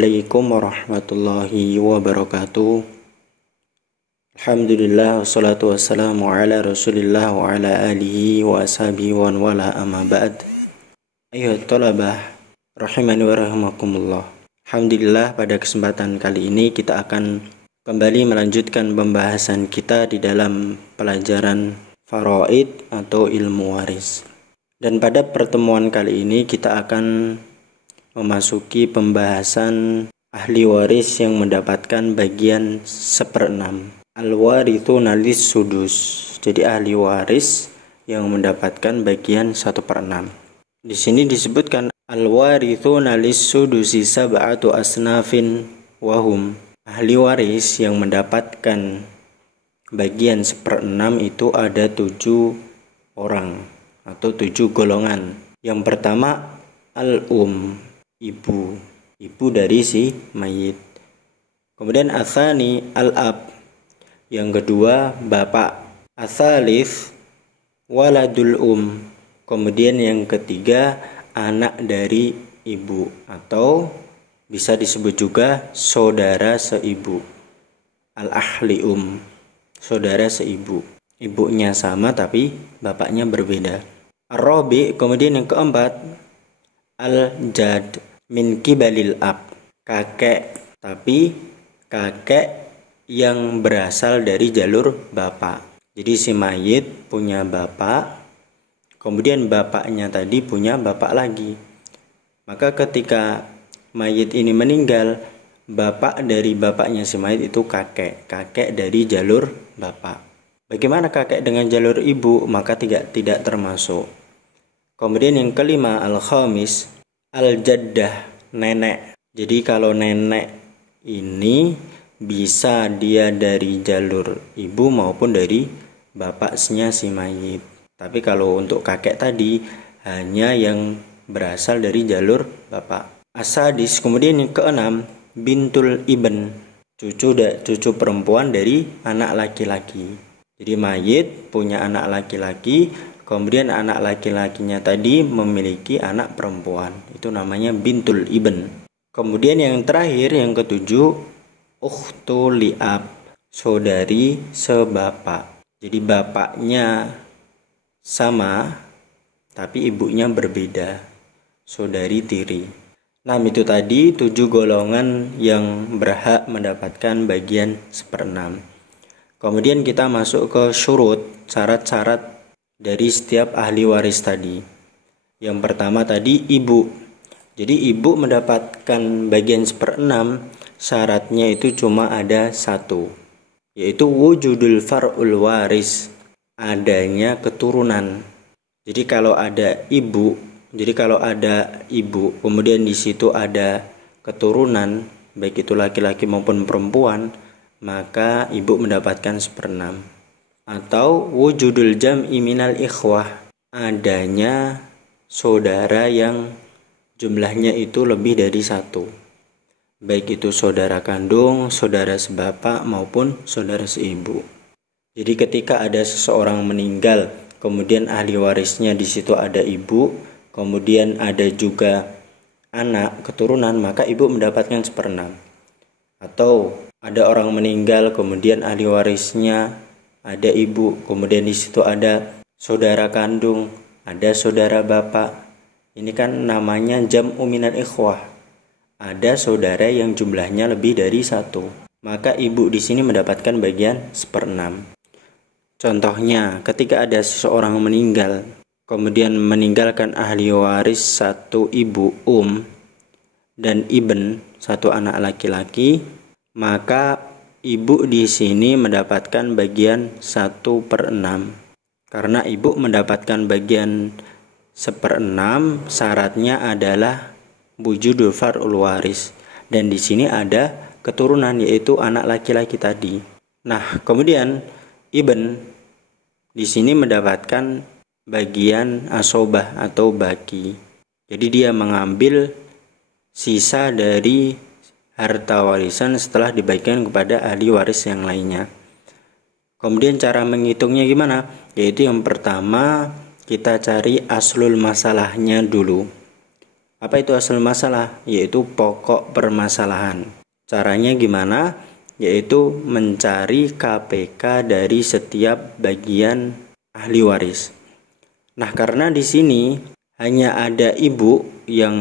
Assalamualaikum warahmatullahi wabarakatuh. Alhamdulillah wassalatu wassalamu ala rasulillah wa ala alihi wa ashabihi wa wala amma ba'd. Ayuhat thalabah rahimani wa rahimakumullah. Alhamdulillah, pada kesempatan kali ini kita akan kembali melanjutkan pembahasan kita di dalam pelajaran faraid atau ilmu waris. Dan pada pertemuan kali ini kita akan memasuki pembahasan ahli waris yang mendapatkan bagian 1/6. Al-warithuna lis-sudus. Jadi ahli waris yang mendapatkan bagian 1/6. Di sini disebutkan al-warithuna lis-sudusi sab'atu asnafin wahum. Ahli waris yang mendapatkan bagian 1/6 itu ada 7 orang atau 7 golongan. Yang pertama ibu dari si mayit. Kemudian atsani al-ab, yang kedua bapak. Atsalits waladul kemudian yang ketiga anak dari ibu atau bisa disebut juga saudara seibu. Al-ahli saudara seibu, ibunya sama tapi bapaknya berbeda. Ar-rabi, kemudian yang keempat al-jad min kibalil ab, kakek tapi kakek yang berasal dari jalur bapak. Jadi si mayit punya bapak, kemudian bapaknya tadi punya bapak lagi. Maka ketika mayit ini meninggal, bapak dari bapaknya si mayit itu kakek dari jalur bapak. Bagaimana kakek dengan jalur ibu? Maka tidak termasuk. Kemudian yang kelima al-khamis al-jaddah, nenek. Jadi kalau nenek ini bisa dia dari jalur ibu maupun dari bapaknya si mayit. Tapi kalau untuk kakek tadi hanya yang berasal dari jalur bapak. Asadis, kemudian yang keenam bintul ibn, cucu perempuan dari anak laki-laki. Jadi mayit punya anak laki-laki, kemudian anak laki-lakinya tadi memiliki anak perempuan. Itu namanya bintul ibn. Kemudian yang terakhir, yang ketujuh, ukhtu li'ab, saudari sebapak. Jadi bapaknya sama, tapi ibunya berbeda, saudari tiri. Nah, itu tadi 7 golongan yang berhak mendapatkan bagian 1/6. Kemudian kita masuk ke syurut, syarat-syarat dari setiap ahli waris tadi. Yang pertama tadi ibu. Jadi ibu mendapatkan bagian 1/6, syaratnya itu cuma ada 1, yaitu wujudul far'ul waris, adanya keturunan. Jadi kalau ada ibu, kemudian di situ ada keturunan, baik itu laki-laki maupun perempuan, maka ibu mendapatkan 1/6. Atau wujudul jam'i minal ikhwah, adanya saudara yang jumlahnya itu lebih dari 1, baik itu saudara kandung, saudara sebapak maupun saudara seibu. Jadi ketika ada seseorang meninggal, kemudian ahli warisnya di situ ada ibu, kemudian ada juga anak keturunan, maka ibu mendapatkan 1/6. Atau ada orang meninggal, kemudian ahli warisnya ada ibu, kemudian di situ ada saudara kandung, ada saudara bapak. Ini kan namanya jam'u minal ikhwah. Ada saudara yang jumlahnya lebih dari 1. Maka ibu di sini mendapatkan bagian 1/6. Contohnya, ketika ada seseorang meninggal, kemudian meninggalkan ahli waris 1 ibu dan ibn, 1 anak laki-laki, maka ibu di sini mendapatkan bagian 1/6. Karena ibu mendapatkan bagian 1/6, syaratnya adalah wujudul far'ul waris, dan di sini ada keturunan, yaitu anak laki-laki tadi. Nah, kemudian ibn di sini mendapatkan bagian asobah atau baki. Jadi dia mengambil sisa dari harta warisan setelah dibagikan kepada ahli waris yang lainnya. Kemudian cara menghitungnya gimana? Yaitu yang pertama kita cari aslul masalahnya dulu. Apa itu aslul masalah? Yaitu pokok permasalahan. Caranya gimana? Yaitu mencari KPK dari setiap bagian ahli waris. Nah, karena di sini hanya ada ibu yang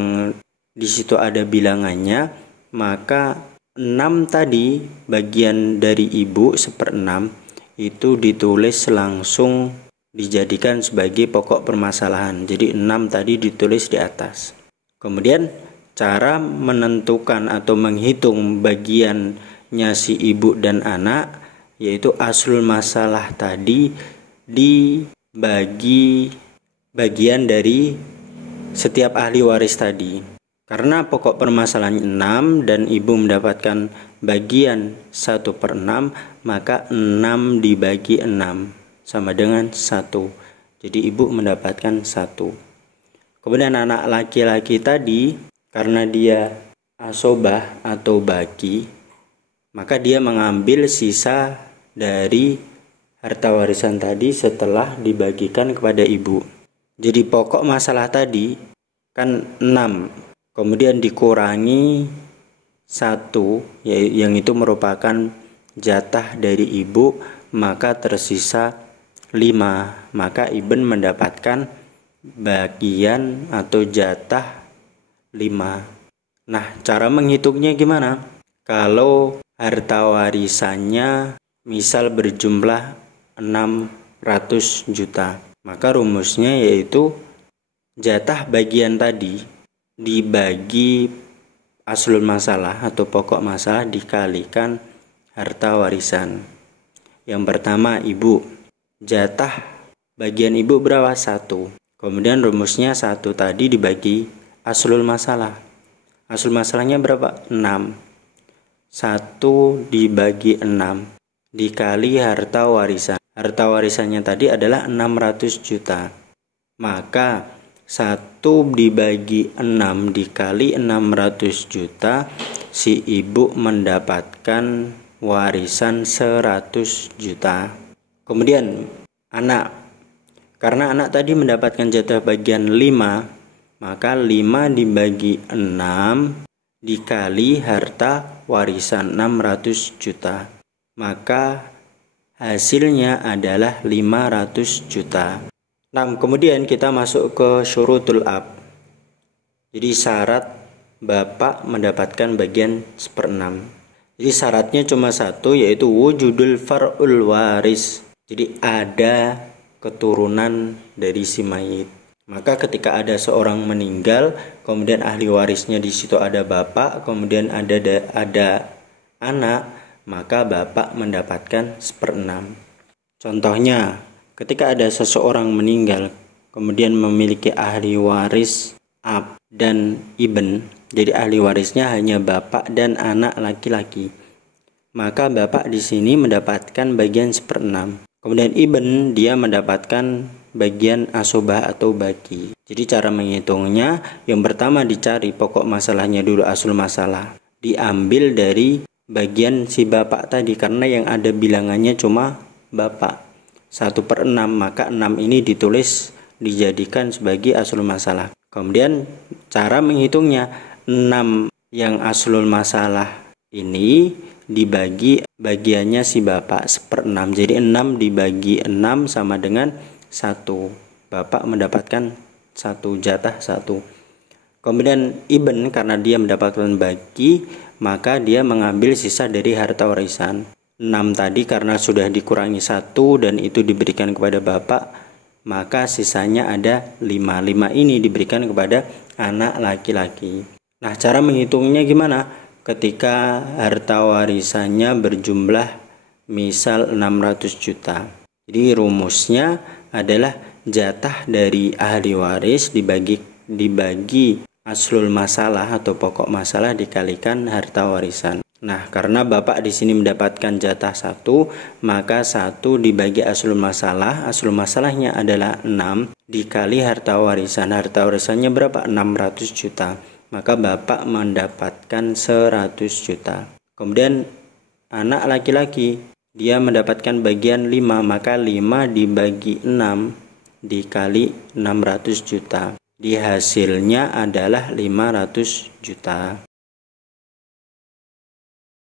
di situ ada bilangannya, maka 6 tadi bagian dari ibu 1/6 itu ditulis langsung dijadikan sebagai pokok permasalahan. Jadi 6 tadi ditulis di atas. Kemudian cara menentukan atau menghitung bagiannya si ibu dan anak, yaitu aslul masalah tadi dibagi bagian dari setiap ahli waris tadi. Karena pokok permasalahan 6 dan ibu mendapatkan bagian 1/6, maka 6 dibagi 6 sama dengan 1. Jadi ibu mendapatkan 1. Kemudian anak laki-laki tadi, karena dia asobah atau baki, maka dia mengambil sisa dari harta warisan tadi setelah dibagikan kepada ibu. Jadi pokok masalah tadi kan 6, kemudian dikurangi 1, yang itu merupakan jatah dari ibu, maka tersisa 5. Maka Ibn mendapatkan bagian atau jatah 5. Nah, cara menghitungnya gimana? Kalau harta warisannya misal berjumlah 600 juta, maka rumusnya yaitu jatah bagian tadi dibagi aslul masalah atau pokok masalah dikalikan harta warisan. Yang pertama ibu, jatah bagian ibu berapa? 1. Kemudian rumusnya 1 tadi dibagi aslul masalah. Aslul masalahnya berapa? 6. 1 dibagi 6 dikali harta warisan. Harta warisannya tadi adalah 600 juta. Maka 1 dibagi 6 dikali 600 juta, si ibu mendapatkan warisan 100 juta. Kemudian anak, karena anak tadi mendapatkan jatah bagian 5, maka 5 dibagi 6 dikali harta warisan 600 juta. Maka hasilnya adalah 500 juta. Nah, kemudian kita masuk ke syurutul ab. Jadi syarat bapak mendapatkan bagian 1/6. Jadi syaratnya cuma satu, yaitu wujudul far'ul waris. Jadi ada keturunan dari si mayit. Maka ketika ada seorang meninggal, kemudian ahli warisnya di situ ada bapak, kemudian ada anak, maka bapak mendapatkan 1/6. Contohnya, ketika ada seseorang meninggal, kemudian memiliki ahli waris ab dan ibn, jadi ahli warisnya hanya bapak dan anak laki-laki, maka bapak di sini mendapatkan bagian 1/6. Kemudian ibn dia mendapatkan bagian asobah atau baki. Jadi cara menghitungnya, yang pertama dicari pokok masalahnya dulu, asul masalah. Diambil dari bagian si bapak tadi, karena yang ada bilangannya cuma bapak 1/6, maka 6 ini ditulis dijadikan sebagai aslul masalah. Kemudian cara menghitungnya, 6 yang aslul masalah ini dibagi bagiannya si bapak 1/6. Jadi 6 dibagi 6 sama dengan 1. Bapak mendapatkan 1 jatah 1. Kemudian ibn karena dia mendapatkan bagi, maka dia mengambil sisa dari harta warisan. 6 tadi karena sudah dikurangi 1 dan itu diberikan kepada bapak, maka sisanya ada 5. 5 ini diberikan kepada anak laki-laki. Nah, cara menghitungnya gimana? Ketika harta warisannya berjumlah misal 600 juta. Jadi rumusnya adalah jatah dari ahli waris dibagi aslul masalah atau pokok masalah dikalikan harta warisan. Nah, karena bapak di sini mendapatkan jatah 1, maka 1 dibagi aslul masalah. Aslul masalahnya adalah 6 dikali harta warisan. Harta warisannya berapa? 600 juta. Maka bapak mendapatkan 100 juta. Kemudian anak laki-laki dia mendapatkan bagian 5, maka 5 dibagi 6 dikali 600 juta. di hasilnya adalah 500 juta.